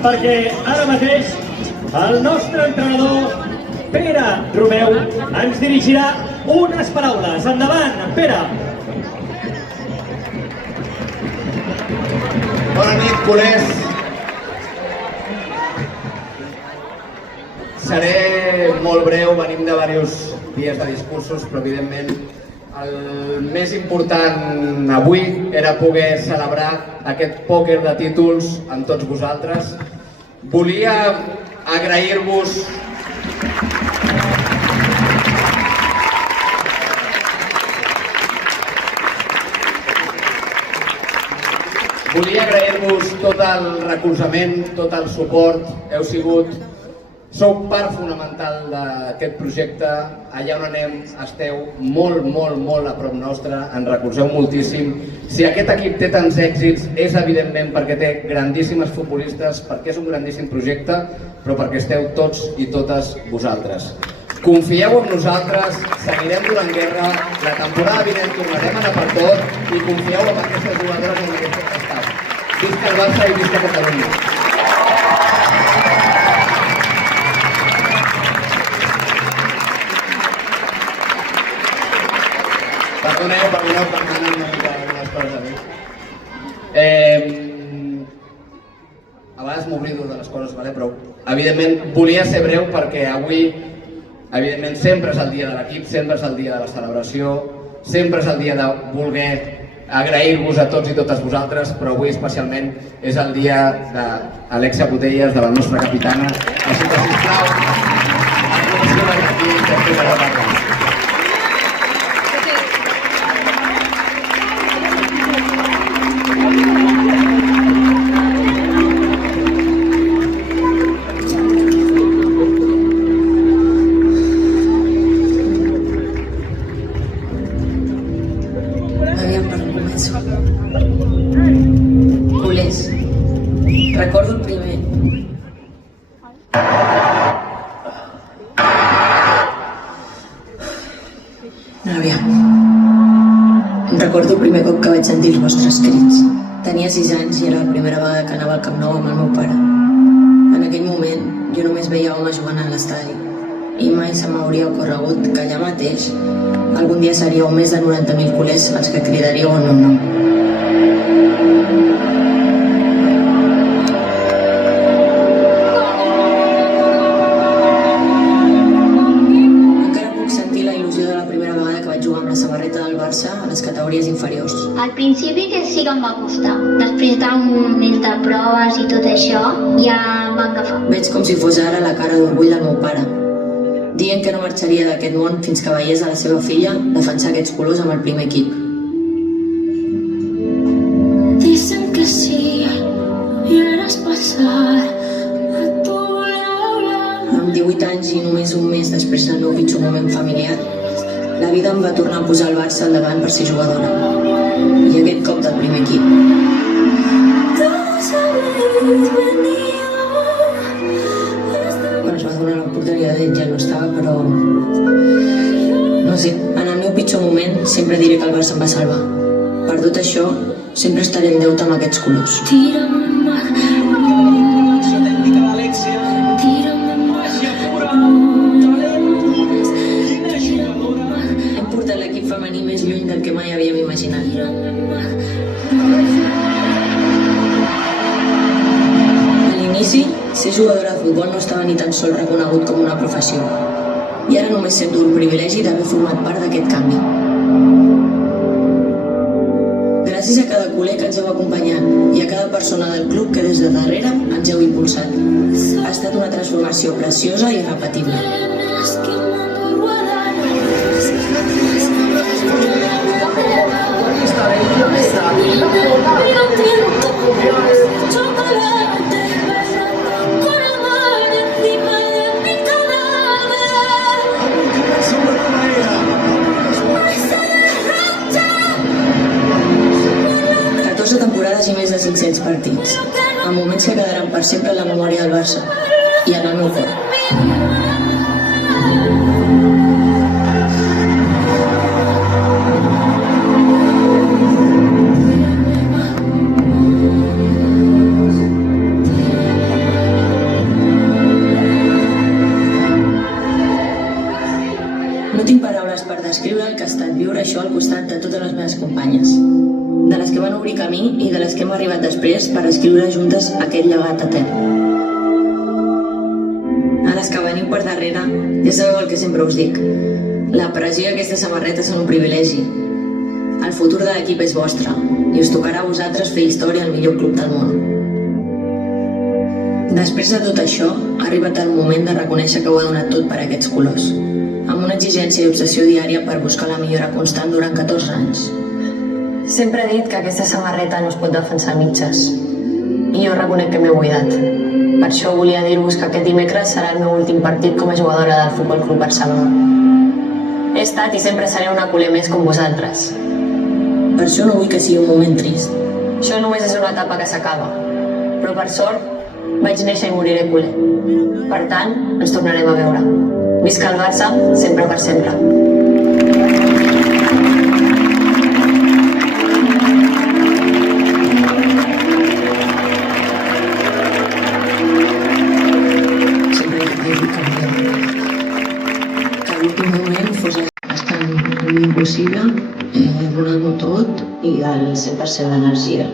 perquè ara mateix el nostre entrenador, Pere Romeu, ens dirigirà unes paraules. Endavant, Pere. Bona nit, culers. Seré molt breu, venim de diversos dies de discursos, però evidentment el més important avui era poder celebrar aquest pòquer de títols amb tots vosaltres. Volia agrair-vos tot el recolzament, tot el suport. Sou part fonamental d'aquest projecte. Allà on anem esteu molt, molt, molt a prop nostre, ens recolzeu moltíssim. Si aquest equip té tants èxits és evidentment perquè té grandíssimes futbolistes, perquè és un grandíssim projecte, però perquè esteu tots i totes vosaltres. Confieu en nosaltres, seguirem donant guerra, la temporada vinent tornarem a anar per tot i confieu en aquestes jugadores en aquest estat. Visca el Barça i visca Catalunya! Perdoneu per demanar una mica algunes coses a mi. A vegades m'oblido de les coses, però evidentment volia ser breu perquè avui evidentment sempre és el dia de l'equip, sempre és el dia de la celebració, sempre és el dia de voler agrair-vos a tots i totes vosaltres, però avui especialment és el dia d'Alexia Putellas, de la nostra capitana. Així que, sisplau, aprovació d'aquí i després de la parla. Recordo el primer. Recordo el primer cop que vaig sentir els vostres crits. Tenia 6 anys i era la primera vegada que anava al Camp Nou amb el meu pare. En aquell moment jo només veia homes jugant a l'estadi i mai se m'hauria ocorregut que allà mateix algun dia seríeu més de 90.000 culers els que cridaríeu el meu nom. A les categories inferiors. Al principi que sí que em va costar. Després d'un mes de proves i tot això, ja em va agafar. Veig com si fos ara la cara d'orgull del meu pare, dient que no marxaria d'aquest món fins que veiés a la seva filla defensar aquests colors amb el primer equip. Dicen que sí, vieras pasar a tu lado. Amb 18 anys i només un mes després del meu pitjor moment familiar, la vida em va tornar a posar el Barça al davant per ser jugadora. I aquest cop del primer equip. Quan es va donar l'oportunitat ja no estava, però... No sé, en el meu pitjor moment sempre diré que el Barça em va salvar. Per tot això, sempre estaré en deute amb aquests colors. Femení més lluny del que mai havíem imaginat. A l'inici, ser jugadora de futbol no estava ni tan sols reconegut com una professió. I ara només sento el privilegi d'haver format part d'aquest canvi. Gràcies a cada culer que ens heu acompanyat i a cada persona del club que des de darrere ens heu impulsat. Ha estat una transformació preciosa i irrepetible. Temporades i més de 500 partits, amb moments que quedaran per sempre en la memòria del Barça i en el meu cor. això al costat de totes les meves companyes, de les que van obrir camí i de les que hem arribat després per escriure juntes aquest llegat etern. A les que veniu per darrere, ja sabeu el que sempre us dic. La pressió i aquestes samarretes són un privilegi. El futur de l'equip és vostre i us tocarà a vosaltres fer història al millor club del món. Després de tot això, ha arribat el moment de reconèixer que ho ha donat tot per aquests colors, amb una exigència i obsessió diària per buscar la millora constant durant 14 anys. Sempre he dit que aquesta samarreta no es pot defensar a mitges, i jo reconec que m'he buidat. Per això volia dir-vos que aquest dimecres serà el meu últim partit com a jugadora del Futbol Club Barcelona. He estat i sempre seré una culer més com vosaltres. Per això no vull que sigui un moment trist. Això només és una etapa que s'acaba, però per sort vaig néixer i moriré culer. Per tant, ens tornarem a veure. Visca el Barça, sempre per sempre. Impossible, donant-ho tot i al 100% d'energia.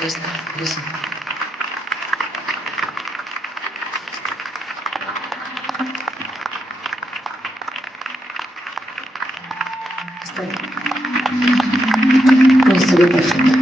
Ja està, gràcies. Estaré perfecte.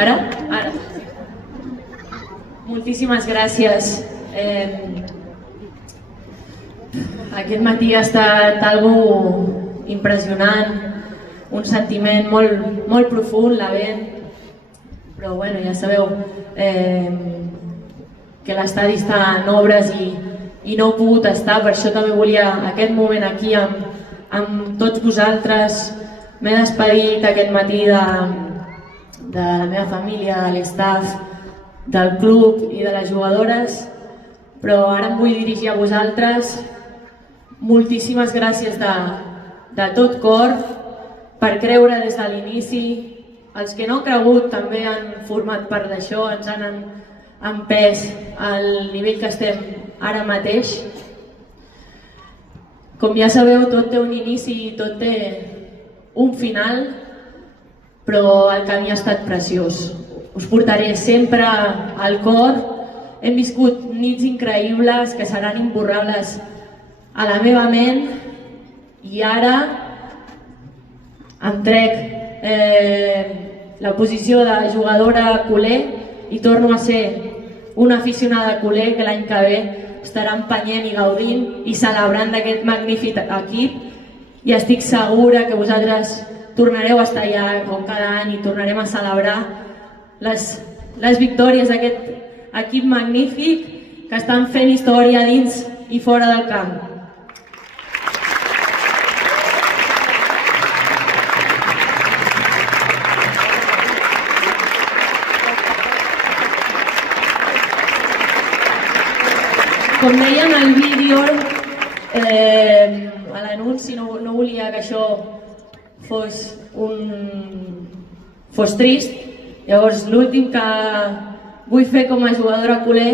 Ara? Ara. Moltíssimes gràcies. Aquest matí ha estat algo impressionant, un sentiment molt profund, la vent, però bueno, ja sabeu que l'estadi està en obres i no he pogut estar, per això també volia aquest moment aquí amb tots vosaltres. M'he despedit aquest matí de la meva família, de l'estaf, del club i de les jugadores, però ara em vull dirigir a vosaltres. Moltíssimes gràcies de tot cor per creure des de l'inici. Els que no han cregut també han format part d'això, ens han empès al nivell que estem ara mateix. Com ja sabeu, tot té un inici i tot té un final, però el camí ha estat preciós. Us portaré sempre al cor. Hem viscut nits increïbles que seran imborrables a la meva ment i ara em trec la posició de jugadora culer i torno a ser una aficionada culer que l'any que ve estarà empenyent i gaudint i celebrant d'aquest magnífic equip, i estic segura que vosaltres tornareu a estar allà com cada any i tornarem a celebrar les victòries d'aquest equip magnífic que estan fent història dins i fora del camp. Com deia en el vídeo, a l'anunci no volia que això fos trist, llavors l'últim que vull fer com a jugadora culer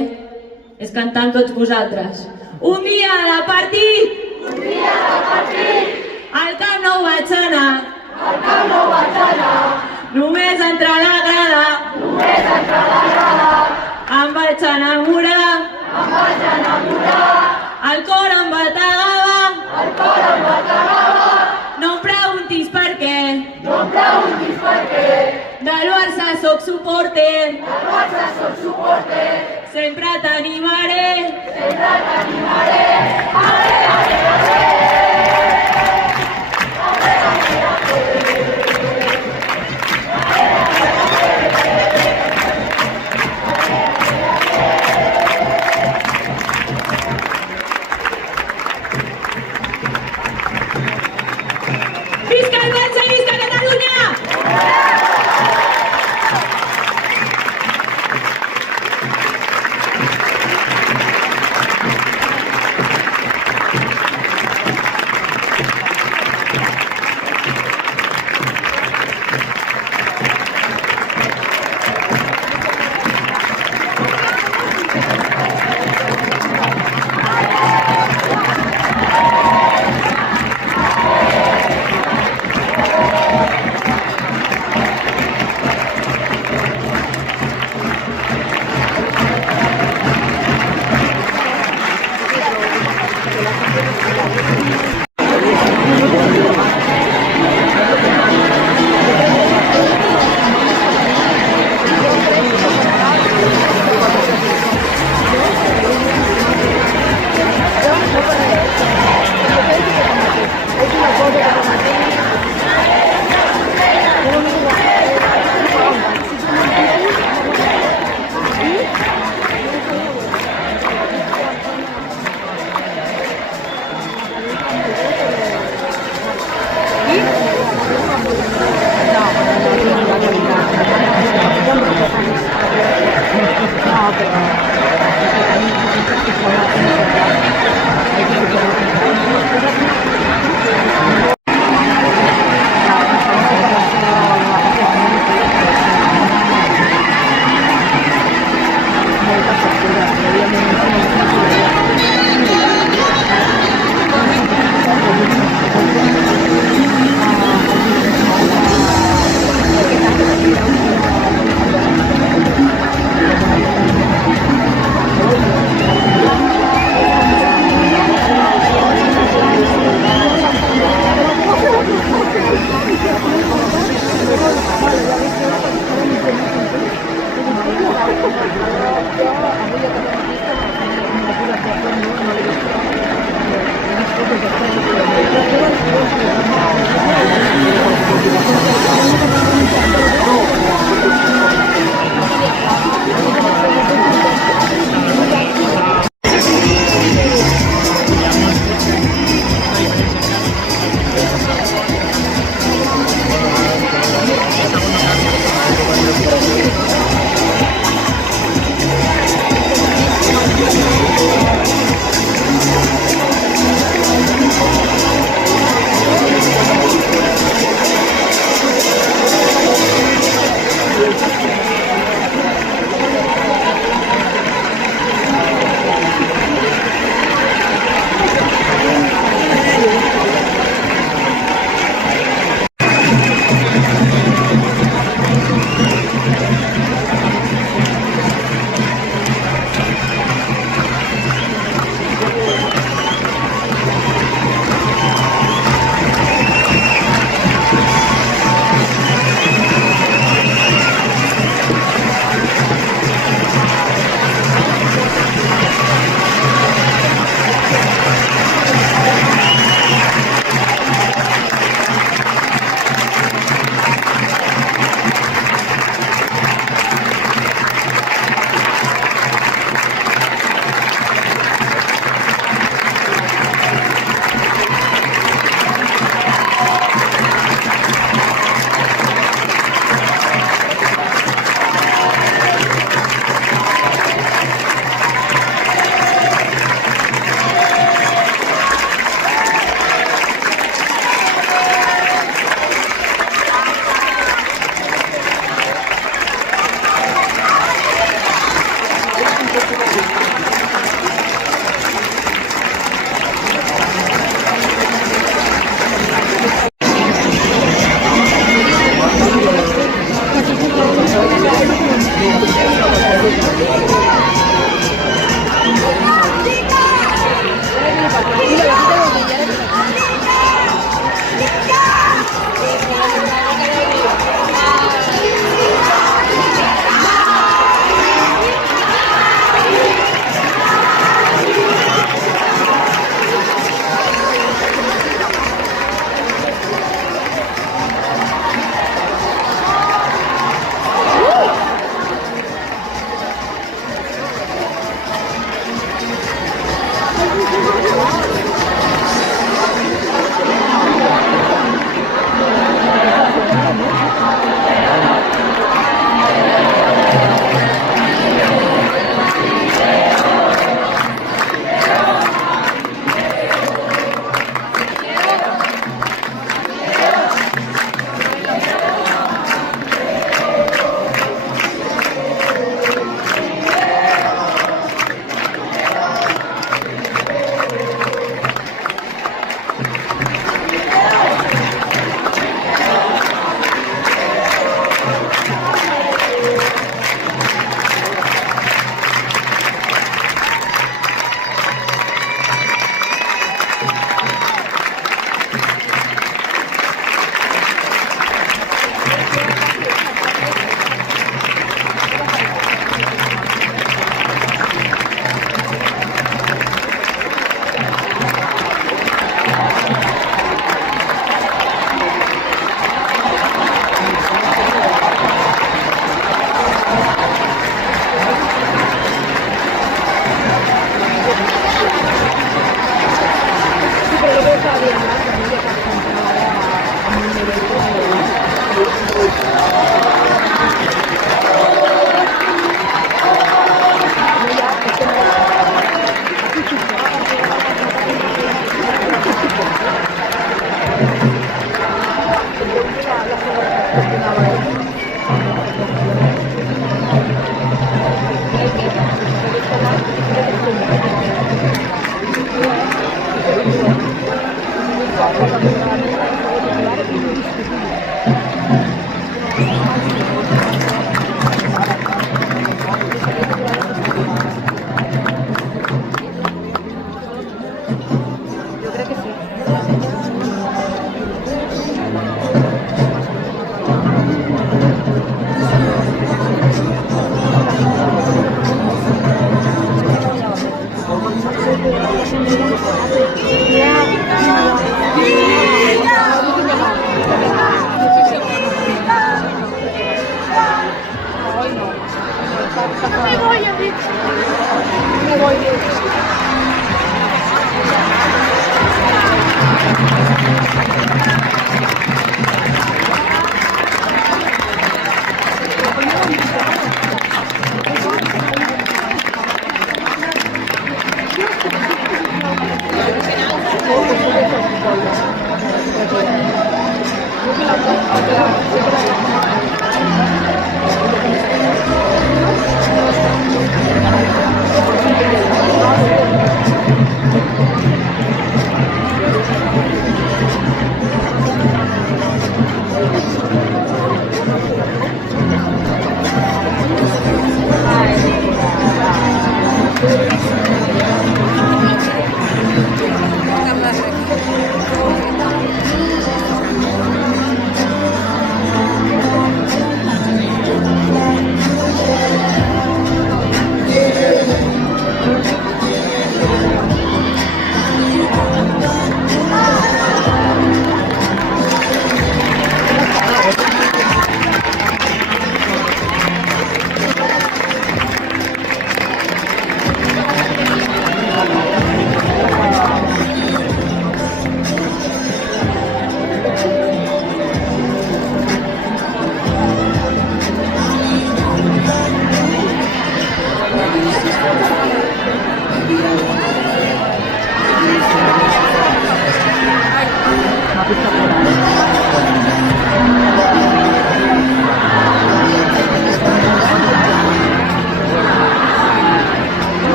és cantar amb tots vosaltres. Un dia de partit! Un dia de partit! Al camp no vaig anar! Al camp no vaig anar! Només entrar a la grada! Només sóc supporter. Sempre t'animaré. Visca el Barça i visca Catalunya!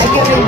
Hay que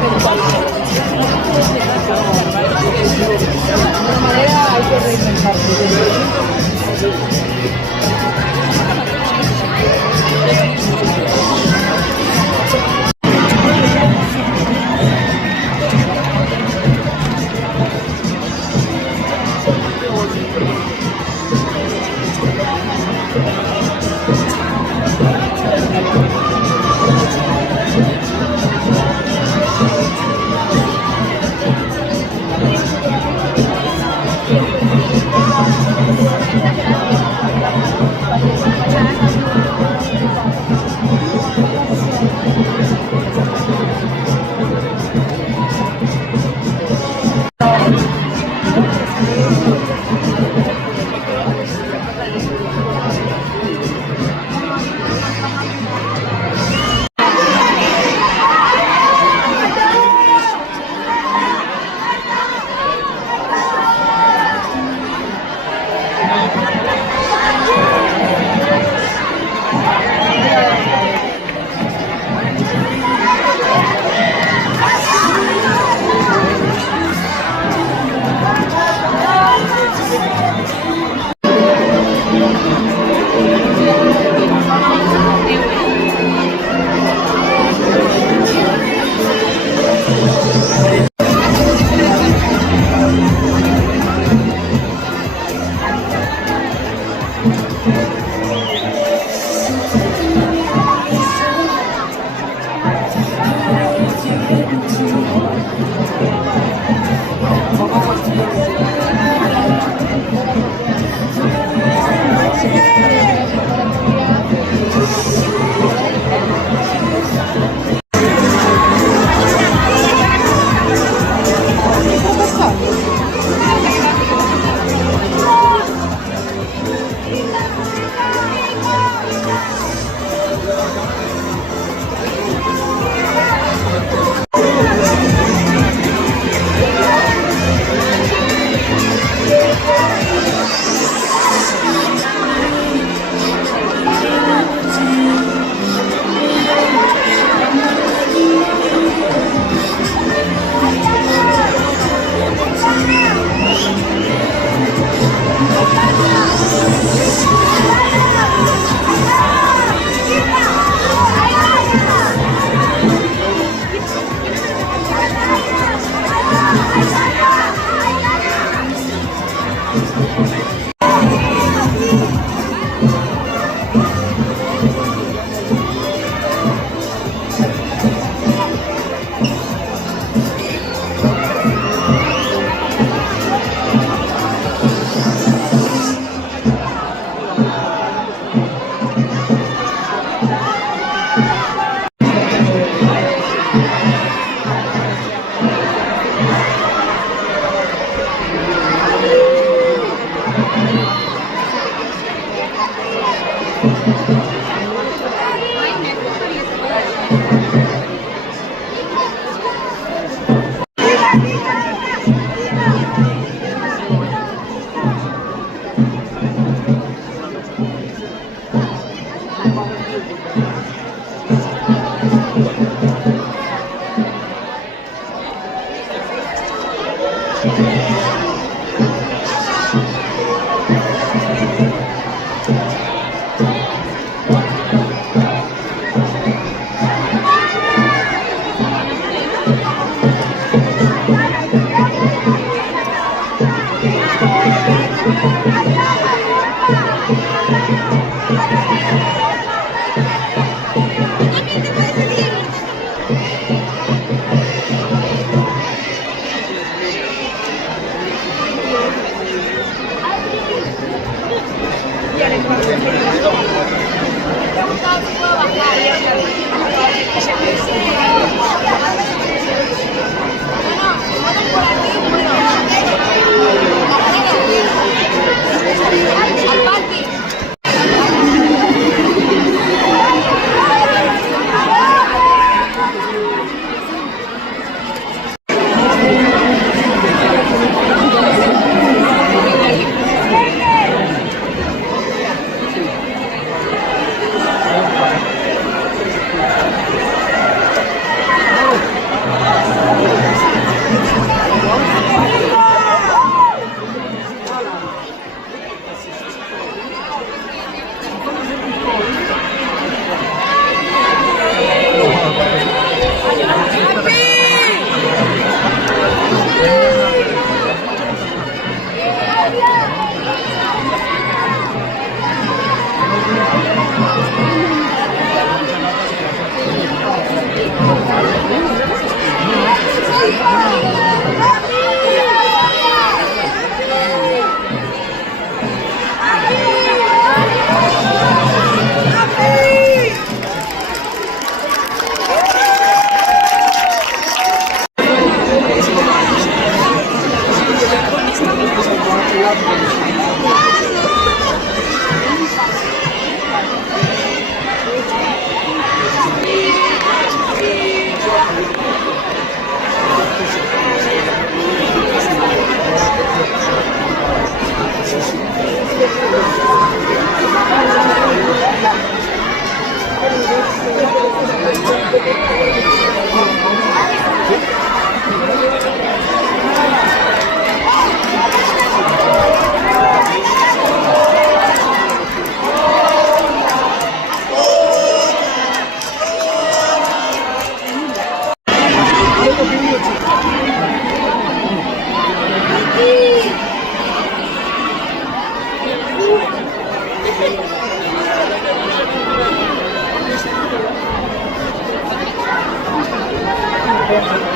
temps.